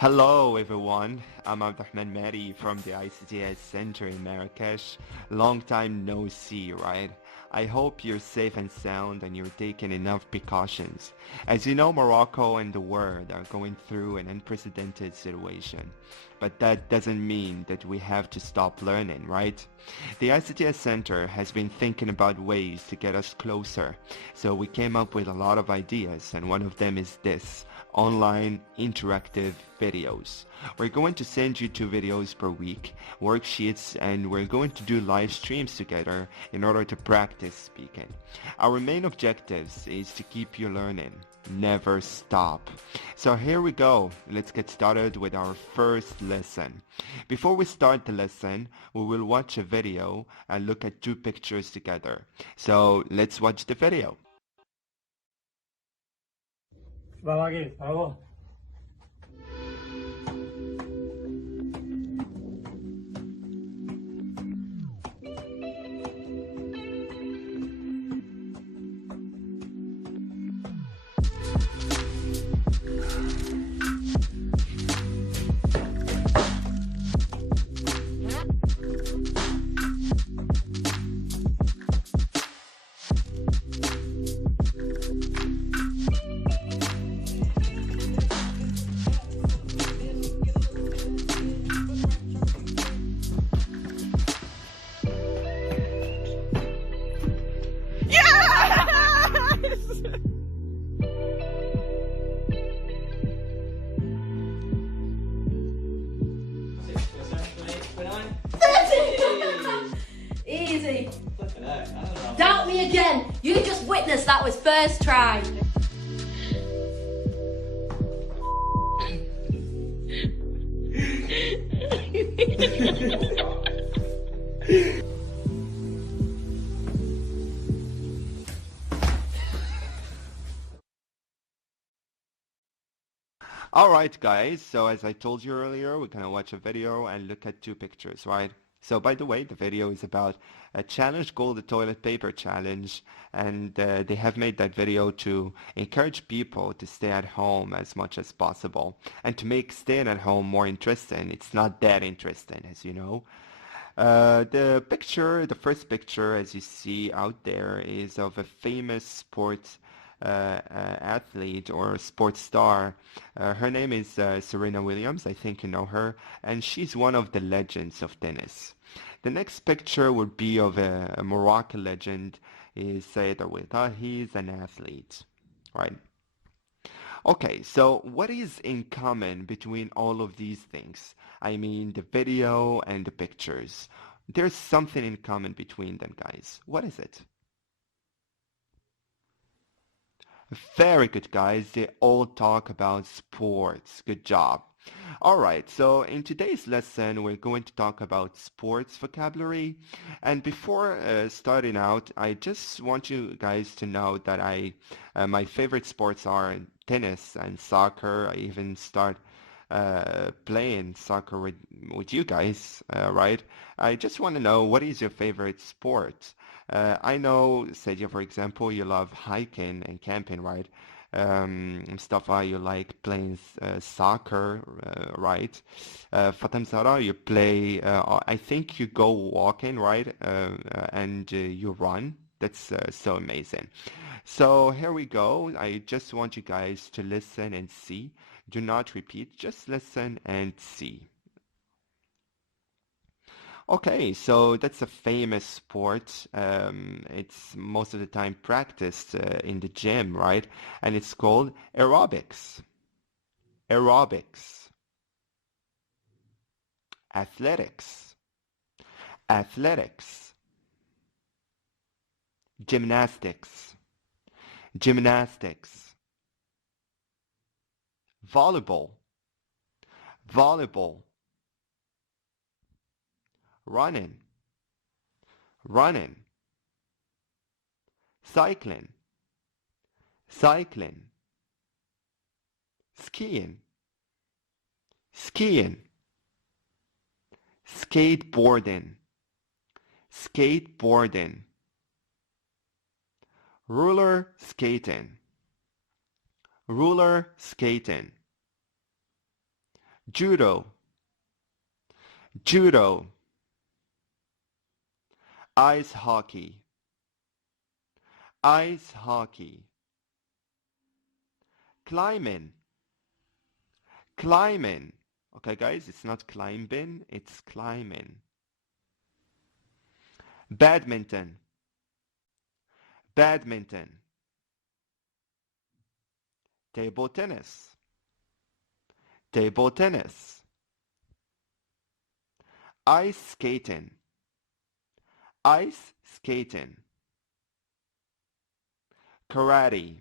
Hello everyone, I'm Abdurrahman Mehdi from the ICTS Center in Marrakesh. Long time no see, right? I hope you're safe and sound and you're taking enough precautions. As you know, Morocco and the world are going through an unprecedented situation. But that doesn't mean that we have to stop learning, right? The ICTS Center has been thinking about ways to get us closer. So we came up with a lot of ideas and one of them is this online interactive videos. We're going to send you 2 videos per week, worksheets, and we're going to do live streams together in order to practice speaking. Our main objectives is to keep you learning. Never stop. So here we go. Let's get started with our first lesson. Before we start the lesson, we will watch a video and look at 2 pictures together. So let's watch the video. Babagir, bravo. Easy. Doubt me again. You just witnessed that was first try. Alright guys, so as I told you earlier, we're gonna watch a video and look at 2 pictures, right? So by the way, the video is about a challenge called the Toilet Paper Challenge, and they have made that video to encourage people to stay at home as much as possible and to make staying at home more interesting. It's not that interesting, as you know. The first picture, as you see out there, is of a famous sports athlete or sports star. Her name is Serena Williams. I think you know her, and she's one of the legends of tennis. The next picture would be of a Moroccan legend, is Said Awita. He's an athlete, right? Okay, so what is in common between all of these things? I mean, the video and the pictures. There's something in common between them, guys. What is it? Very good, guys. They all talk about sports. Good job. All right, so in today's lesson, we're going to talk about sports vocabulary. And before starting out, I just want you guys to know that my favorite sports are tennis and soccer. I even start playing soccer with you guys, right? I just want to know, what is your favorite sport? I know, Sadia, for example, you love hiking and camping, right? Mustafa, you like playing soccer, right? Fatem Zara, you play, I think you go walking, right? And you run. That's so amazing. So here we go. I just want you guys to listen and see. Do not repeat, just listen and see. Okay, so that's a famous sport. It's most of the time practiced in the gym, right? And it's called aerobics. Aerobics. Athletics. Athletics. Gymnastics. Gymnastics. Volleyball. Volleyball. Running. Running. Cycling. Cycling. Skiing. Skiing. Skateboarding. Skateboarding. Roller skating. Roller skating. judo, judo, ice hockey, ice hockey, climbing, climbing. Okay, guys, it's not climbing, it's climbing. Badminton, badminton. Table tennis, table tennis. Ice skating, ice skating. Karate,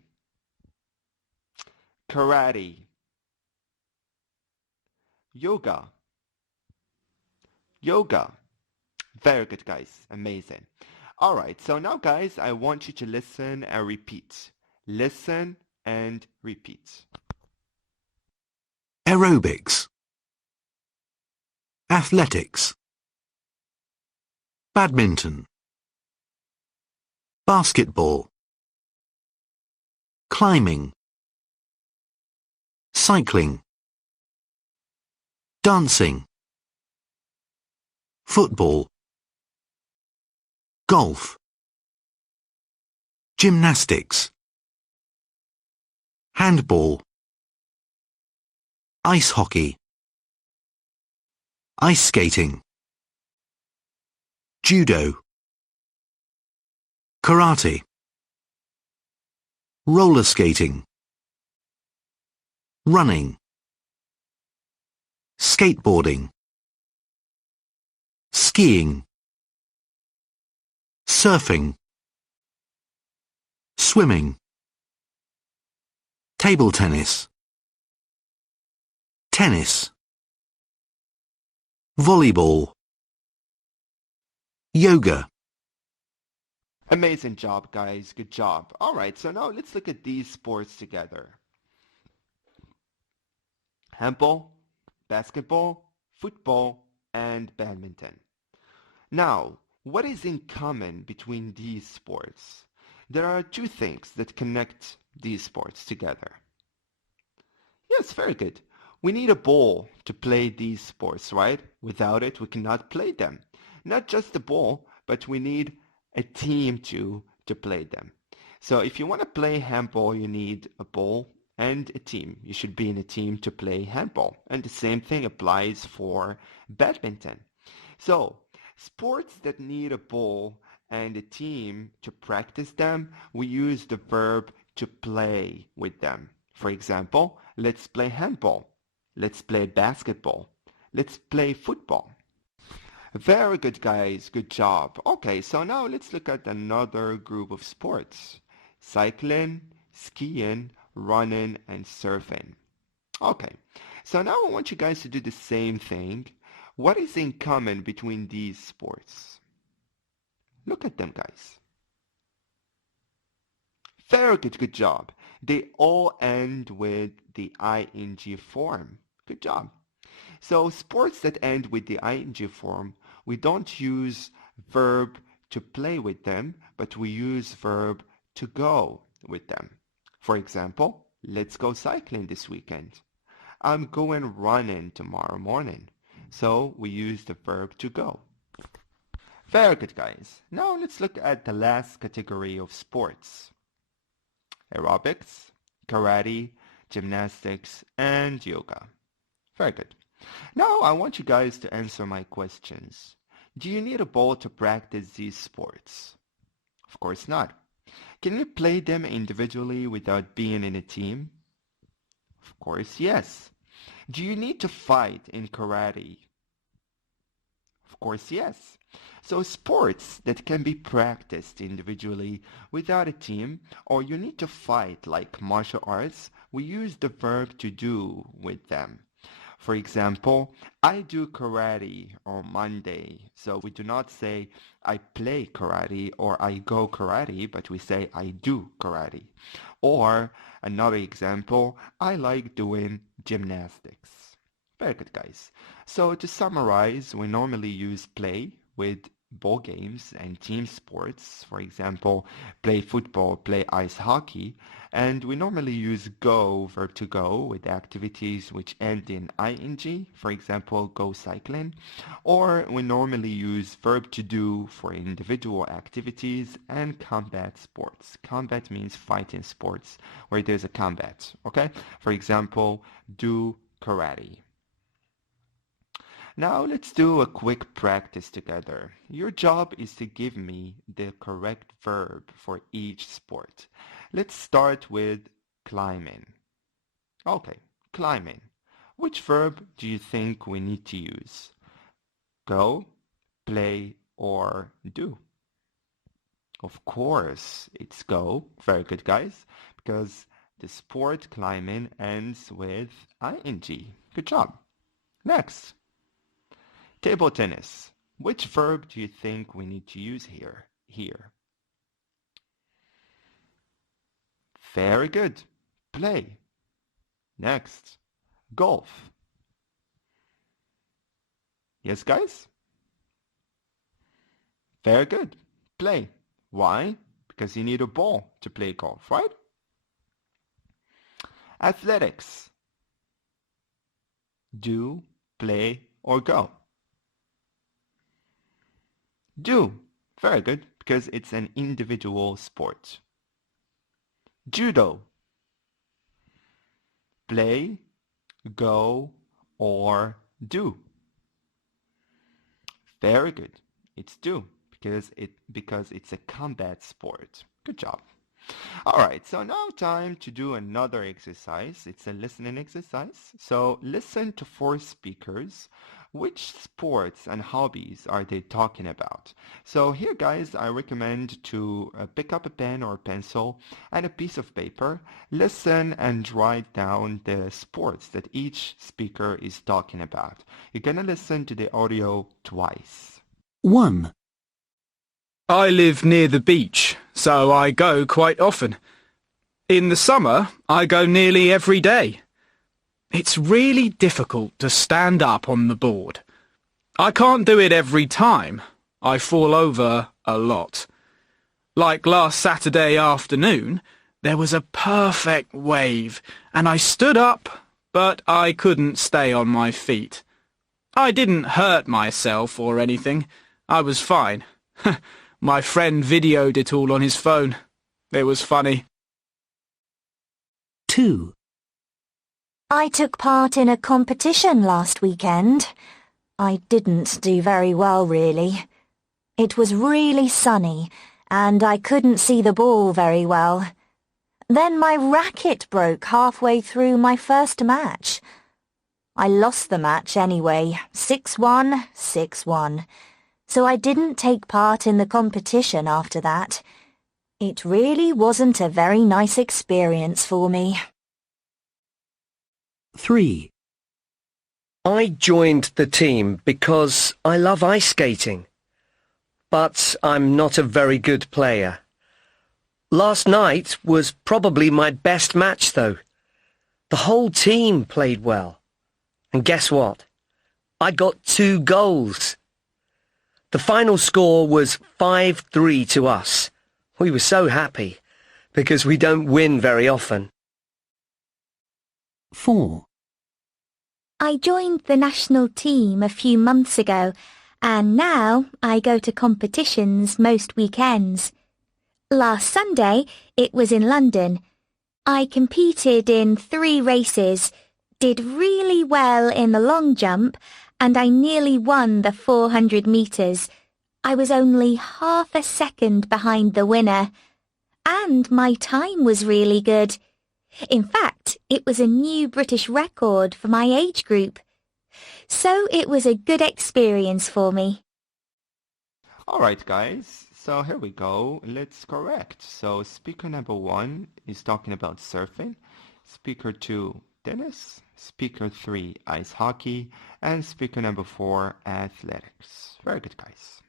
karate. Yoga, yoga. Very good, guys. Amazing. All right, so now, guys, I want you to listen and repeat. Listen and repeat. Aerobics, athletics, badminton, basketball, climbing, cycling, dancing, football, golf, gymnastics, handball, ice hockey, ice skating, judo, karate, roller skating, running, skateboarding, skiing, surfing, swimming, table tennis, tennis, volleyball, yoga. Amazing job, guys. Good job. All right, so now let's look at these sports together. Handball, basketball, football, and badminton. Now, what is in common between these sports? There are two things that connect these sports together. Yes, very good. We need a ball to play these sports, right? Without it, we cannot play them. Not just the ball, but we need a team to play them. So if you want to play handball, you need a ball and a team. You should be in a team to play handball. And the same thing applies for badminton. So sports that need a ball and a team to practice them, we use the verb to play with them. For example, let's play handball. Let's play basketball. Let's play football. Very good, guys. Good job. Okay, so now let's look at another group of sports. Cycling, skiing, running, and surfing. Okay, so now I want you guys to do the same thing. What is in common between these sports? Look at them, guys. Very good, good job. They all end with the ing form. Good job. So sports that end with the ing form, we don't use verb to play with them, but we use verb to go with them. For example, let's go cycling this weekend. I'm going running tomorrow morning. So we use the verb to go. Very good, guys. Now let's look at the last category of sports. Aerobics, karate, gymnastics, and yoga. Very good. Now I want you guys to answer my questions. Do you need a ball to practice these sports? Of course not. Can you play them individually without being in a team? Of course, yes. Do you need to fight in karate? Of course, yes. So sports that can be practiced individually without a team, or you need to fight like martial arts, we use the verb to do with them. For example, I do karate on Monday. So we do not say I play karate or I go karate, but we say I do karate. Or another example, I like doing gymnastics. Very good, guys. So to summarize, we normally use play with ball games and team sports, for example, play football, play ice hockey, and we normally use go, verb to go, with activities which end in ing, for example, go cycling, or we normally use verb to do for individual activities and combat sports. Combat means fighting sports where there's a combat, okay? For example, do karate. Now let's do a quick practice together. Your job is to give me the correct verb for each sport. Let's start with climbing. Okay, climbing. Which verb do you think we need to use? Go, play, or do? Of course, it's go. Very good, guys, because the sport climbing ends with ing. Good job. Next. Table tennis. Which verb do you think we need to use here? Very good. Play. Next. Golf. Yes, guys? Very good. Play. Why? Because you need a ball to play golf, right? Athletics. Do, play, or go? Do. Very good, because it's an individual sport. Judo. Play, go, or do? Very good. It's do, because it's a combat sport. Good job. All right, so now time to do another exercise. It's a listening exercise. So listen to 4 speakers. Which sports and hobbies are they talking about? So here, guys, I recommend to pick up a pen or pencil and a piece of paper. Listen and write down the sports that each speaker is talking about. You're going to listen to the audio twice. 1, I live near the beach, so I go quite often. In the summer, I go nearly every day. It's really difficult to stand up on the board. I can't do it every time. I fall over a lot. Like last Saturday afternoon, there was a perfect wave, and I stood up, but I couldn't stay on my feet. I didn't hurt myself or anything. I was fine. My friend videoed it all on his phone. It was funny. 2, I took part in a competition last weekend. I didn't do very well, really. It was really sunny, and I couldn't see the ball very well. Then my racket broke halfway through my first match. I lost the match anyway, 6-1, 6-1. So I didn't take part in the competition after that. It really wasn't a very nice experience for me. 3, I joined the team because I love ice skating. But I'm not a very good player. Last night was probably my best match, though. The whole team played well. And guess what? I got 2 goals. The final score was 5-3 to us. We were so happy, because we don't win very often. 4, I joined the national team a few months ago, and now I go to competitions most weekends. Last Sunday, it was in London. I competed in 3 races, did really well in the long jump, and I nearly won the 400 metres. I was only half a second behind the winner, and my time was really good. In fact, it was a new British record for my age group. So it was a good experience for me. All right, guys. So here we go. Let's correct. So speaker number 1 is talking about surfing. Speaker 2, tennis. Speaker 3, ice hockey. And speaker number 4, athletics. Very good, guys.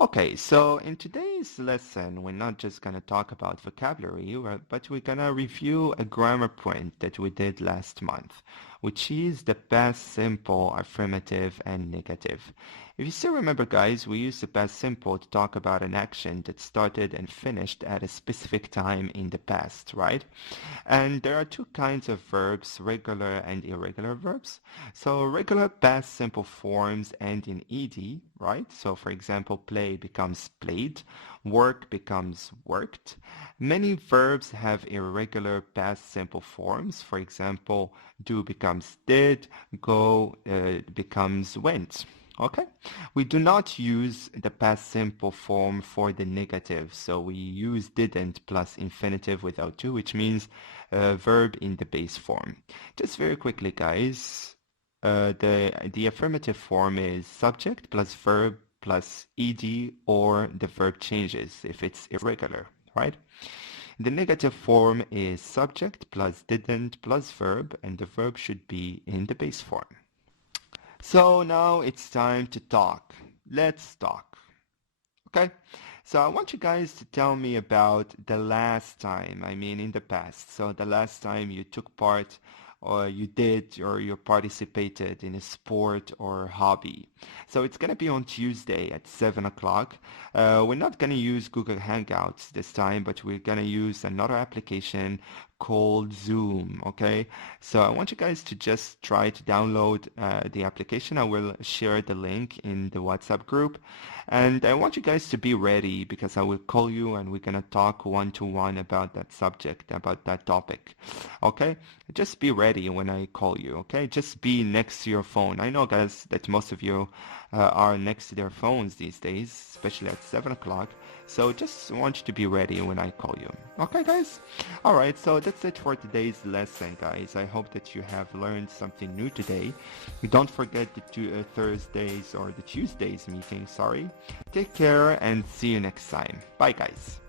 Okay, so in today's lesson, we're not just going to talk about vocabulary, but we're going to review a grammar point that we did last month, which is the past simple, affirmative, and negative. If you still remember, guys, we used the past simple to talk about an action that started and finished at a specific time in the past, right? And there are two kinds of verbs, regular and irregular verbs. So regular past simple forms end in ed, right? So for example, play becomes played, work becomes worked. Many verbs have irregular past simple forms. For example, do becomes did, go becomes went. Okay, we do not use the past simple form for the negative, so we use didn't plus infinitive without to, which means verb in the base form. Just very quickly, guys, the affirmative form is subject plus verb plus ed, or the verb changes if it's irregular, right? The negative form is subject plus didn't plus verb, and the verb should be in the base form. So now it's time to talk. Let's talk. Okay? So I want you guys to tell me about the last time, I mean in the past. So the last time you took part or you did or you participated in a sport or hobby. So it's going to be on Tuesday at 7 o'clock. We're not going to use Google Hangouts this time, but we're going to use another application called Zoom, okay? So I want you guys to just try to download the application. I will share the link in the WhatsApp group. And I want you guys to be ready because I will call you and we're going to talk one-to-one about that subject, about that topic, okay? Just be ready when I call you, okay? Just be next to your phone. I know, guys, that most of you are next to their phones these days, especially at 7 o'clock. So just want you to be ready when I call you. Okay, guys? Alright, so that's it for today's lesson, guys. I hope that you have learned something new today. Don't forget the Thursdays or the Tuesdays meeting, sorry. Take care and see you next time. Bye, guys.